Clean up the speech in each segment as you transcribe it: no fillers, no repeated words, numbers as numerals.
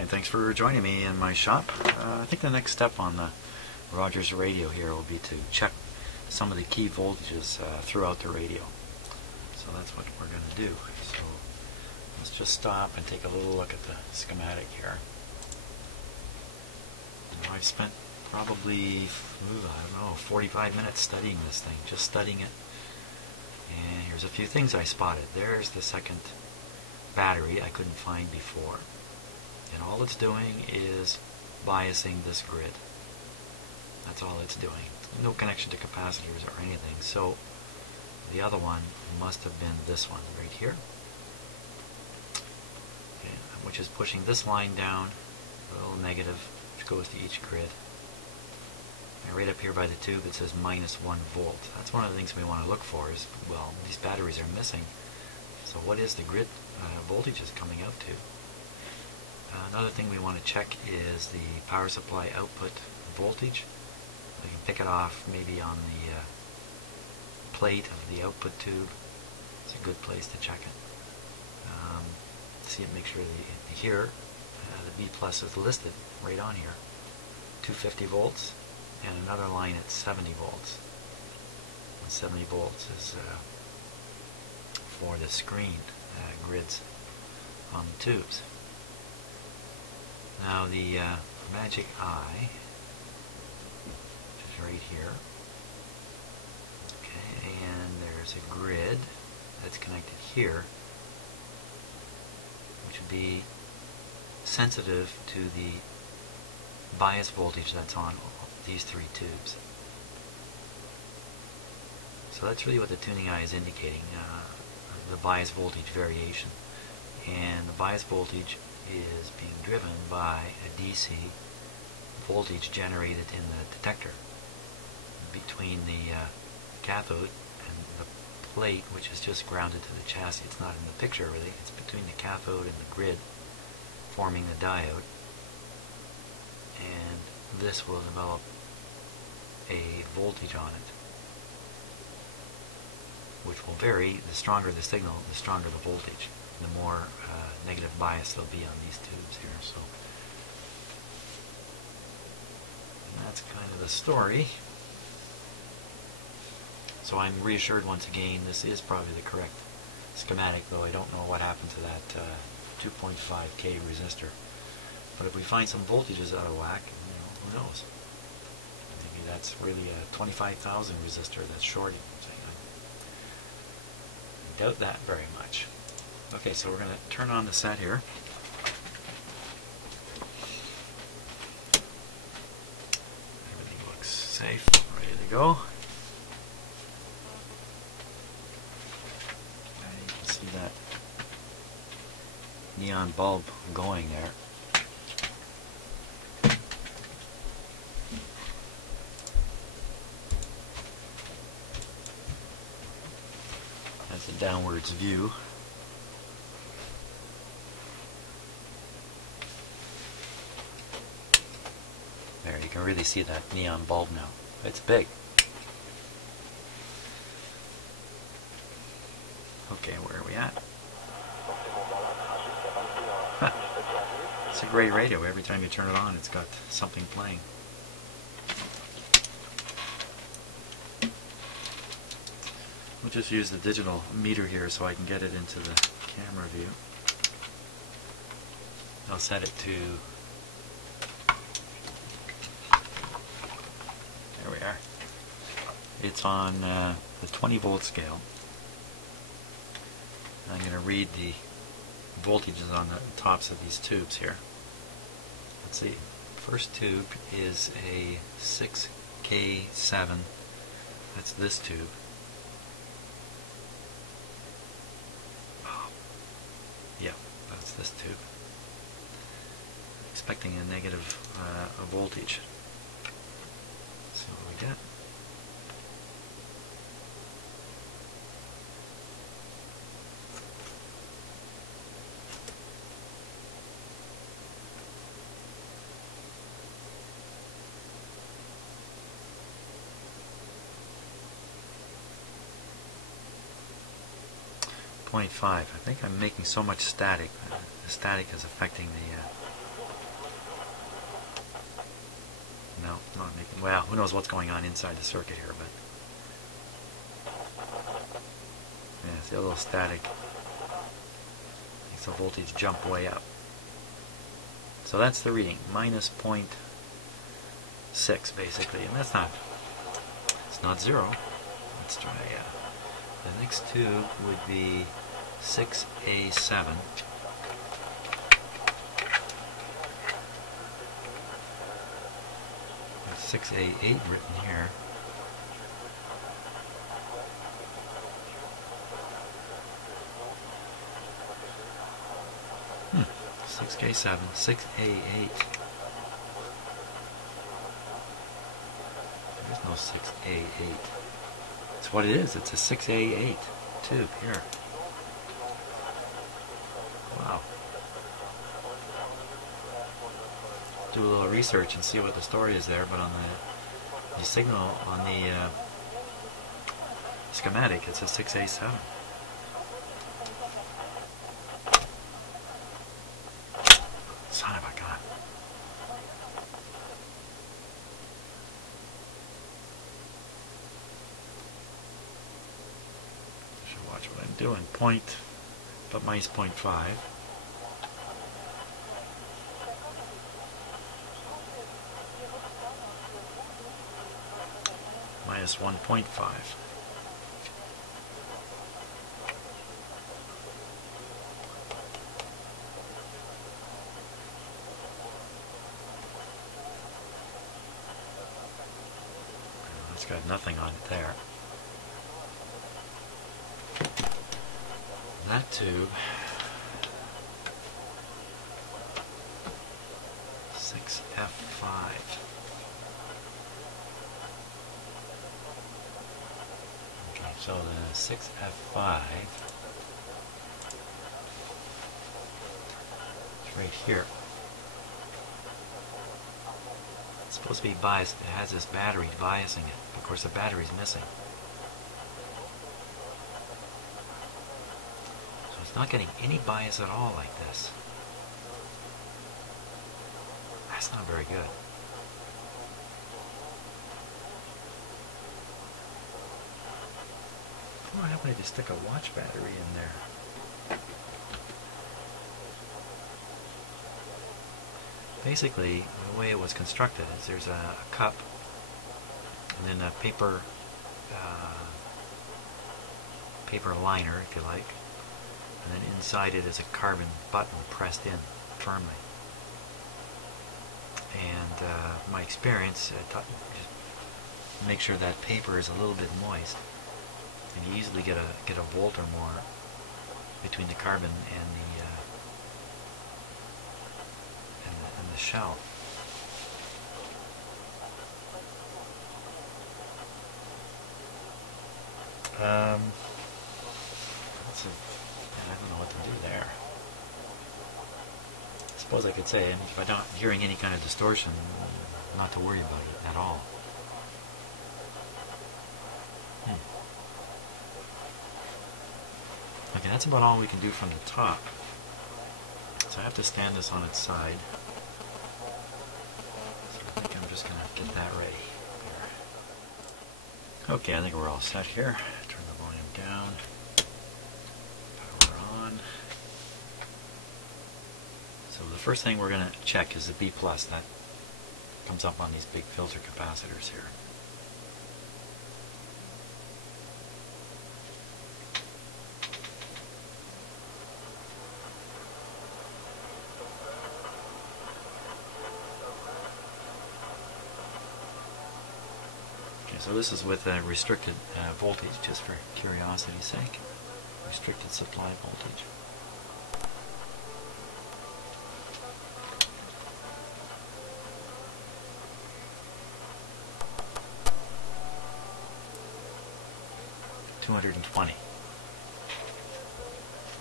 Hi, and thanks for joining me in my shop. I think the next step on the Rogers radio here will be to check some of the key voltages throughout the radio. So that's what we're going to do. So let's just stop and take a little look at the schematic here. Now, I've spent probably, I don't know, 45 minutes studying this thing, just studying it. And here's a few things I spotted. There's the second battery I couldn't find before. And all it's doing is biasing this grid. That's all it's doing. No connection to capacitors or anything. So the other one must have been this one right here, which is pushing this line down, a little negative, which goes to each grid. And right up here by the tube it says -1 volt. That's one of the things we want to look for is, well, these batteries are missing. So what is the grid voltages coming out to? Another thing we want to check is the power supply output voltage. We can pick it off maybe on the plate of the output tube. It's a good place to check it. See it, make sure here the B plus is listed right on here. 250 volts and another line at 70 volts. And 70 volts is for the screen grids on the tubes. Now the magic eye, which is right here, okay, and there's a grid that's connected here, which would be sensitive to the bias voltage that's on these three tubes. So that's really what the tuning eye is indicating, the bias voltage variation. And the bias voltage is being driven by a DC voltage generated in the detector between the cathode and the plate, which is just grounded to the chassis. It's not in the picture really. It's between the cathode and the grid, forming the diode. And this will develop a voltage on it, which will vary. The stronger the signal, the stronger the voltage. The more negative bias there'll be on these tubes here. So and that's kind of the story. So I'm reassured once again this is probably the correct schematic, though I don't know what happened to that 2.5K resistor. But if we find some voltages out of whack, who knows? Maybe that's really a 25,000 resistor that's shorting. I doubt that very much. Okay, so we're going to turn on the set here. Everything looks safe, ready to go. And you can see that neon bulb going there. That's a downwards view. There, you can really see that neon bulb now. It's big. Okay, where are we at? Huh. It's a great radio. Every time you turn it on, it's got something playing. We'll just use the digital meter here so I can get it into the camera view. I'll set it to, there we are. It's on the 20 volt scale. I'm going to read the voltages on the tops of these tubes here. Let's see. First tube is a 6K7. That's this tube. Yeah, that's this tube. Expecting a negative voltage. See what we get. .5. I think I'm making so much static. The static is affecting No, not making. Well, who knows what's going on inside the circuit here, but yeah, it's a little static. Makes the voltage jump way up. So that's the reading, minus 0.6 basically, and that's not. It's not zero. Let's try. The next tube would be 6A7. 6A8 written here. Hmm. 6K7, 6A8. There's no 6A8. It's what it is. It's a 6A8 tube here. Wow. Do a little research and see what the story is there, but on the signal on the schematic, it's a 6A7. Son of a gun. I should watch what I'm doing. But minus 0.5. Minus 1.5. It's got nothing on it there. That tube, 6F5. Okay, so the 6F5 is right here. It's supposed to be biased. It has this battery biasing it. Of course, the battery's missing. So it's not getting any bias at all like this. That's not very good. What happened if you stick a watch battery in there? Basically, the way it was constructed is there's a cup and then a paper liner, if you like, and then inside it is a carbon button pressed in firmly. And my experience, just make sure that paper is a little bit moist, and you easily get a volt or more between the carbon and the shell. I don't know what to do there. I suppose I could say, if I'm not hearing any kind of distortion, not to worry about it at all. Okay, that's about all we can do from the top. So I have to stand this on its side. I think I'm just going to get that ready. There. Okay, I think we're all set here. Turn the volume down. Power on. So the first thing we're going to check is the B+. That comes up on these big filter capacitors here. So this is with a restricted voltage, just for curiosity's sake. Restricted supply voltage. $220.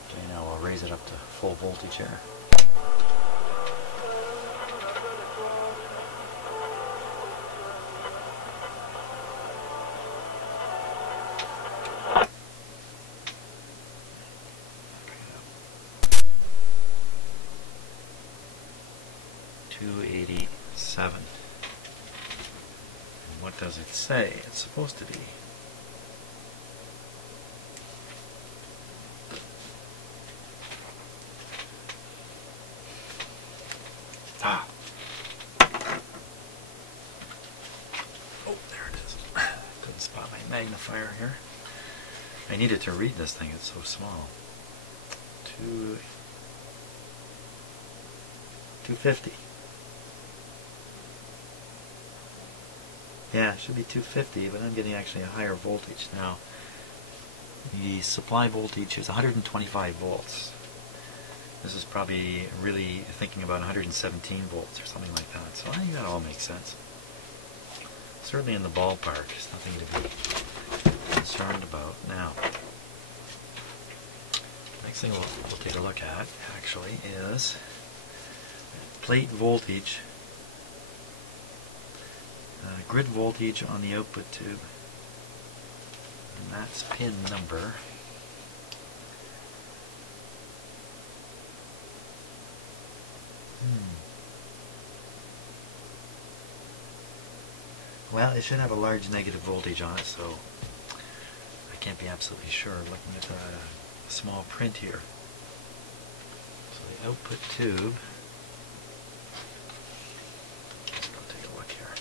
Okay, now I'll raise it up to full voltage here. $287. what does it say it's supposed to be? Ah. Oh, there it is. Couldn't spot my magnifier here. I needed to read this thing, it's so small. 250. Yeah, it should be 250, but I'm getting actually a higher voltage now. The supply voltage is 125 volts. This is probably really thinking about 117 volts or something like that. So I think that all makes sense. Certainly in the ballpark. There's nothing to be concerned about now. Next thing we'll take a look at actually is plate voltage, grid voltage on the output tube, and that's pin number . Well, it should have a large negative voltage on it, so I can't be absolutely sure looking at the small print here. So the output tube, let's go take a look here.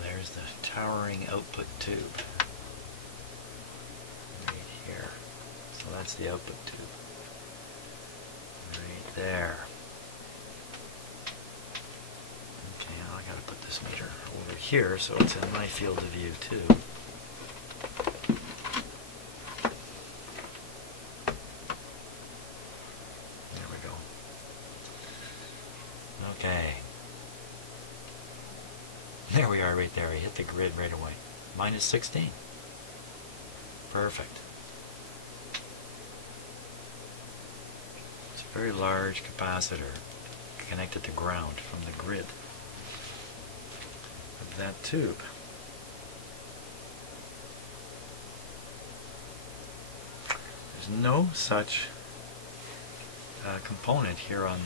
There's the towering output tube right here. So that's the output tube right there. Okay, now I gotta put this meter over here so it's in my field of view too. Okay. There we are right there. I hit the grid right away. Minus 16. Perfect. It's a very large capacitor connected to ground from the grid of that tube. There's no such component here on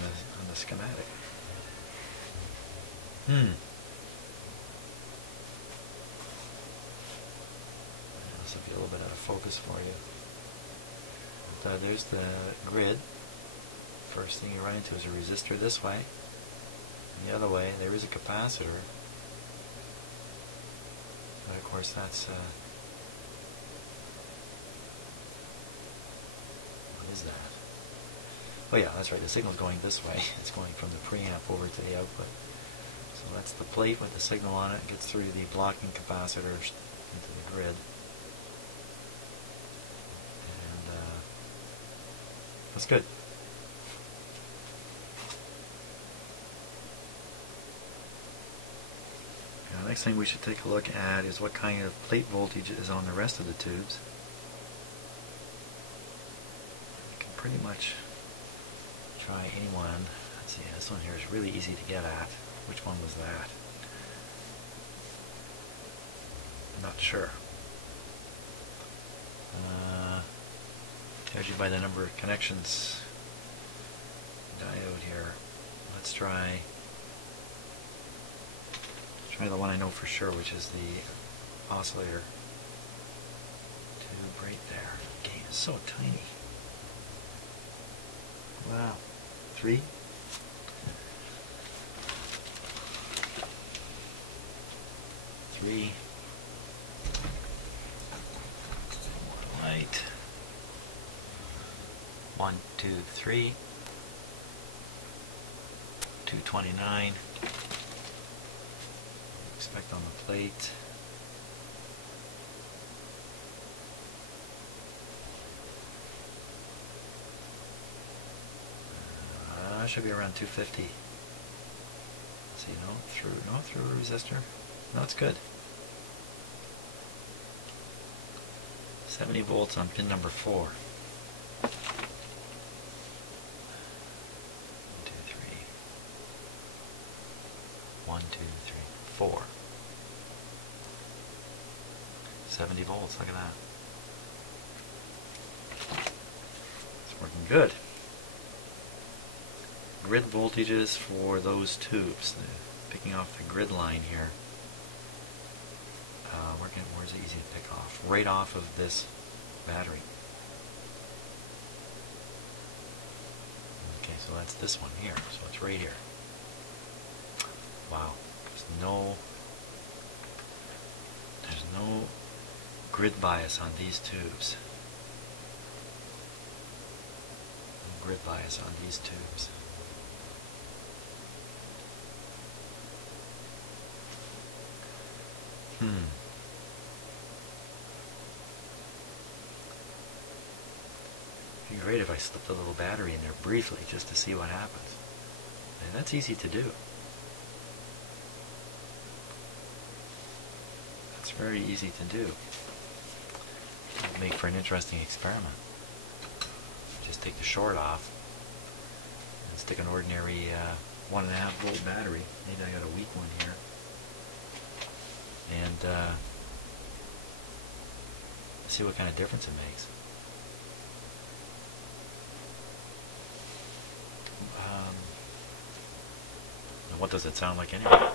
the schematic. This will be a little bit out of focus for you. But, there's the grid. First thing you run into is a resistor this way. And the other way, there is a capacitor. But of course, that's what is that? Oh yeah, that's right. The signal's going this way. It's going from the preamp over to the output. So that's the plate with the signal on it. It gets through the blocking capacitors into the grid. And that's good. Now, the next thing we should take a look at is what kind of plate voltage is on the rest of the tubes. You can pretty much try any one. Let's see, this one here is really easy to get at. Which one was that? I'm not sure. Tells you by the number of connections. Diode here. Let's try the one I know for sure, which is the oscillator tube right there. Gain is so tiny. Wow. 3. Light. 1, 2, 3. 229. Expect on the plate. Should be around 250. See, through a resistor. No, it's good. 70 volts on pin number 4. 1, 2, 3. 1, 2, 3, 4. 70 volts, look at that. It's working good. Grid voltages for those tubes. Picking off the grid line here. Where's it easy to pick off? Right off of this battery. Okay, so that's this one here. So it's right here. Wow. There's no grid bias on these tubes. No grid bias on these tubes. It'd be great if I slipped a little battery in there briefly just to see what happens. And that's easy to do. That's very easy to do. It'll make for an interesting experiment. Just take the short off and stick an ordinary 1.5 volt battery. Maybe I got a weak one here. And see what kind of difference it makes. And what does it sound like anyway?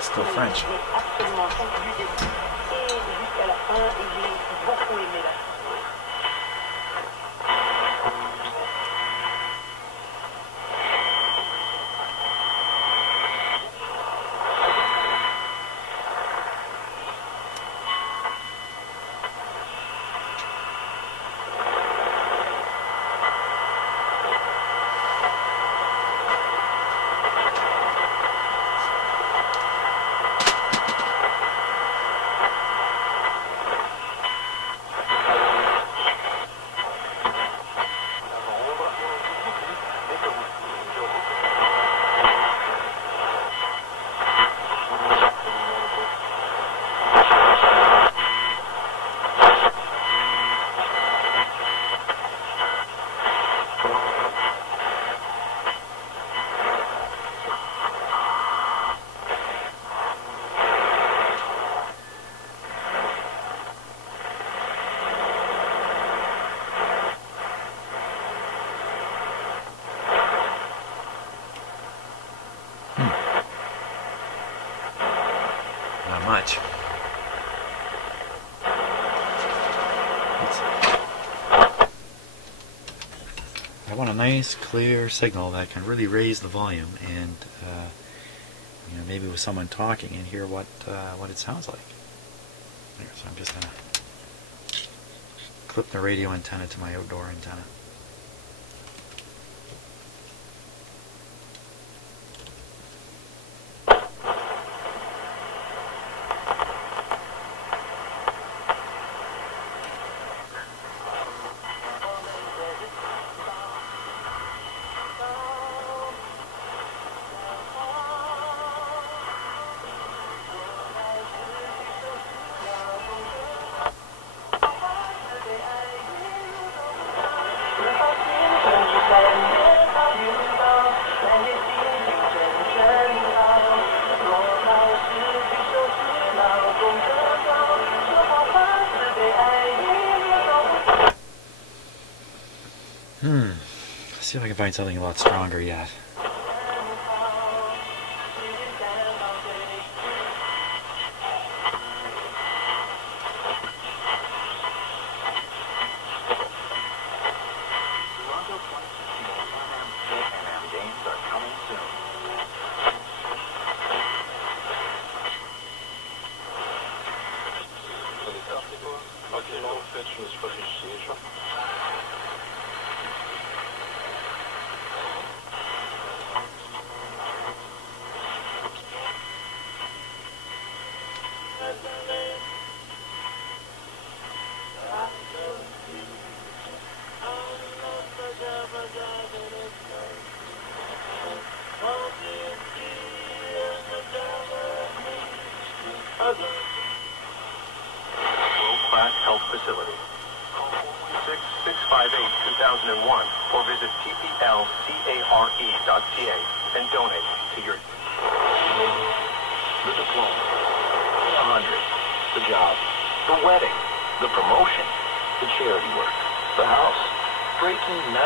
Still French. Not much. I want a nice, clear signal that can really raise the volume, and maybe with someone talking and hear what it sounds like. There, so I'm just gonna clip the radio antenna to my outdoor antenna. See if I can find something a lot stronger yet. World-class health facility. Call 416-658-2001 or visit pplcare.ca and donate to your... The diploma. 100. The job. The wedding. The promotion. The charity work. The house. Breaking 90.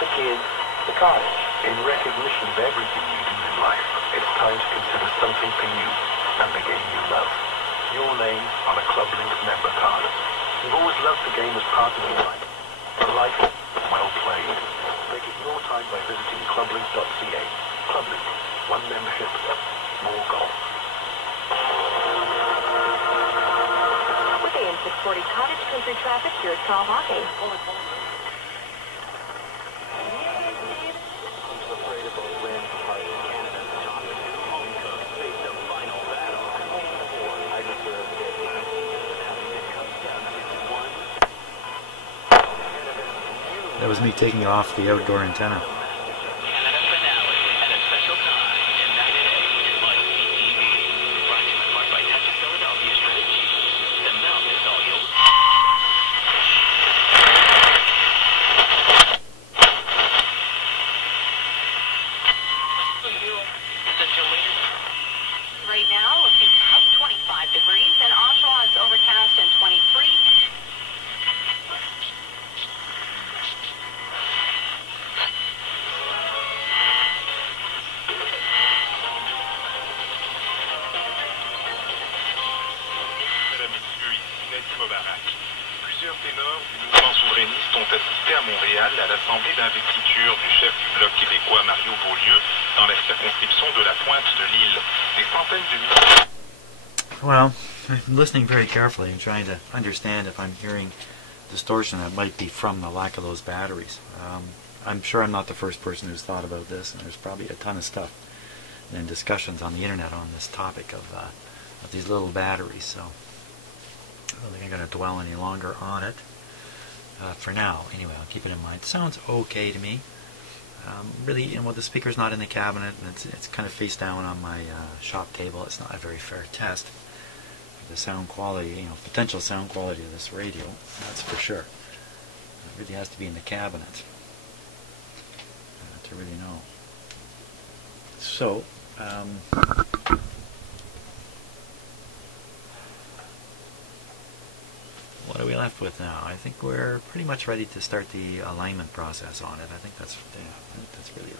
The kids. The cottage. In recognition of everything you do in life, it's time to consider something for you and the game you love. Your name on a Club Link member card. You've always loved the game as part of your life. A life well played. Make it your time by visiting clublink.ca. Club Link. One membership. More golf. With AM 640 Cottage Country Traffic, here's Carl Hawking. That was me taking off the outdoor antenna. Right now, looking at 25 degrees, and Oshawa is overcast and 23. Plusieurs ténors du mouvement souverainiste ont assisté à Montréal à l'assemblée d'investiture du chef du Bloc québécois Mario Beaulieu dans la circonscription de la Pointe de l'Île. Des centaines de milliers... Well, I'm listening very carefully and trying to understand if I'm hearing distortion that might be from the lack of those batteries. I'm sure I'm not the first person who's thought about this, and there's probably a ton of stuff and discussions on the internet on this topic of these little batteries. So I don't think I'm going to dwell any longer on it for now. Anyway, I'll keep it in mind. It sounds okay to me. Really, the speaker's not in the cabinet, and it's kind of face down on my shop table. It's not a very fair test for the sound quality, potential sound quality of this radio. That's for sure. It really has to be in the cabinet to really know. So, what are we left with now? I think we're pretty much ready to start the alignment process on it. I think that's really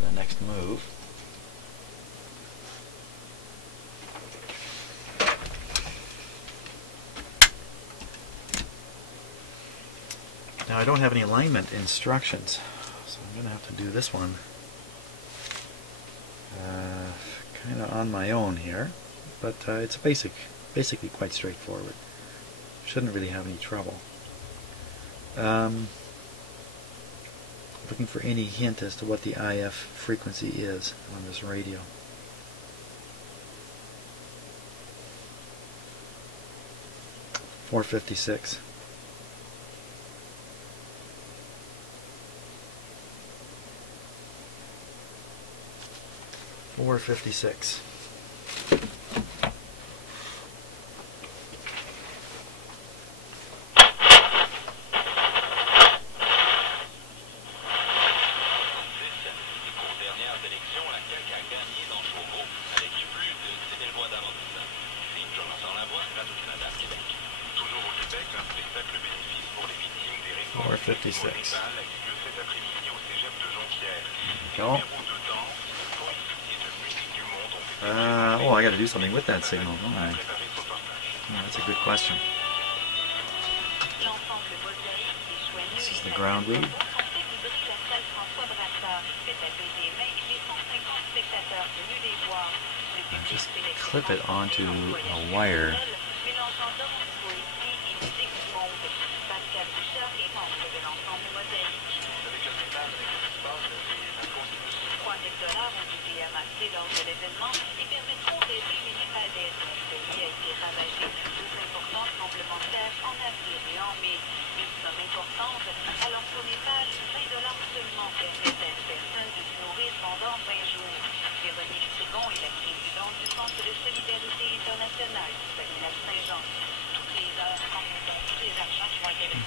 the next move. Now I don't have any alignment instructions, so I'm going to have to do this one kind of on my own here, but it's basically quite straightforward. Shouldn't really have any trouble. Looking for any hint as to what the IF frequency is on this radio. .456. .456. Oh, I got to do something with that signal, don't I? Oh, that's a good question. This is the ground read. And just clip it onto a wire.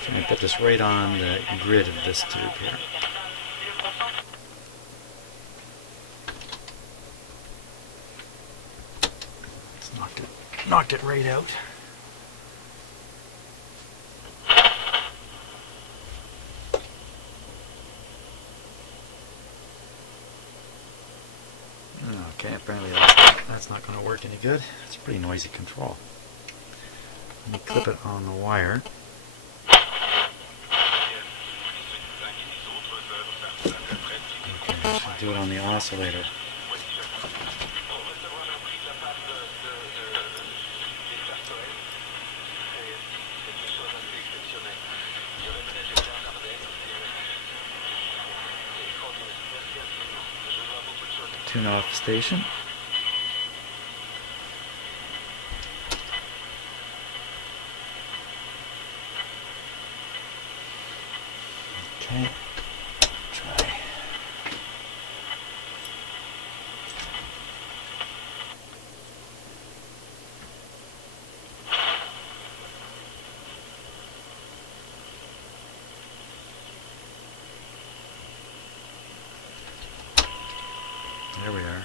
I'm going to put this right on the grid of this tube here. Let's knock it right out. Okay, apparently that's not going to work any good. It's a pretty noisy control. Let me clip it on the wire. Okay, I should do it on the oscillator. Tune off the station. Okay, try. There we are.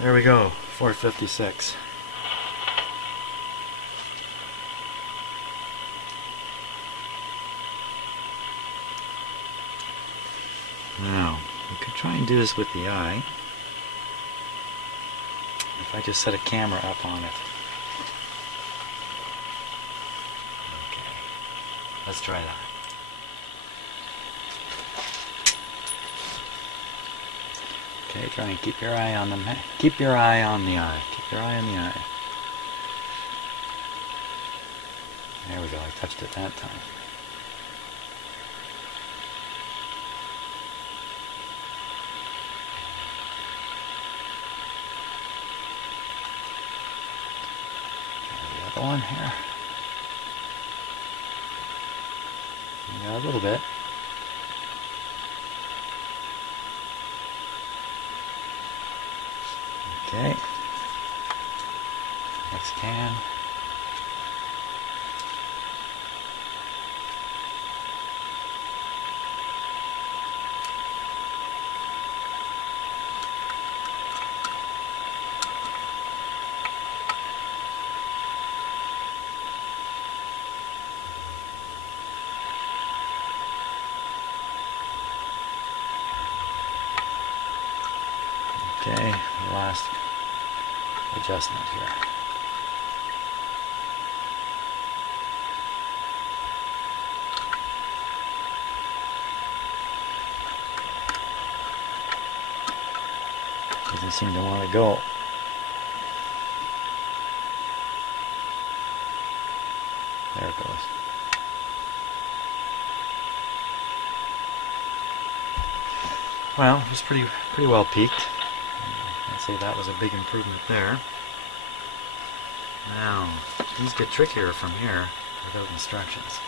There we go, 456. Now, we could try and do this with the eye. If I just set a camera up on it. Okay, let's try that. Okay, try and keep your eye on them. Keep your eye on the eye. Keep your eye on the eye. There we go, I touched it that time. Try the other one here. Yeah, a little bit. Okay, next can. Okay, last adjustment here. Doesn't seem to want to go. There it goes. Well, it was pretty well peaked. I'd say that was a big improvement there. Now, these get trickier from here without instructions.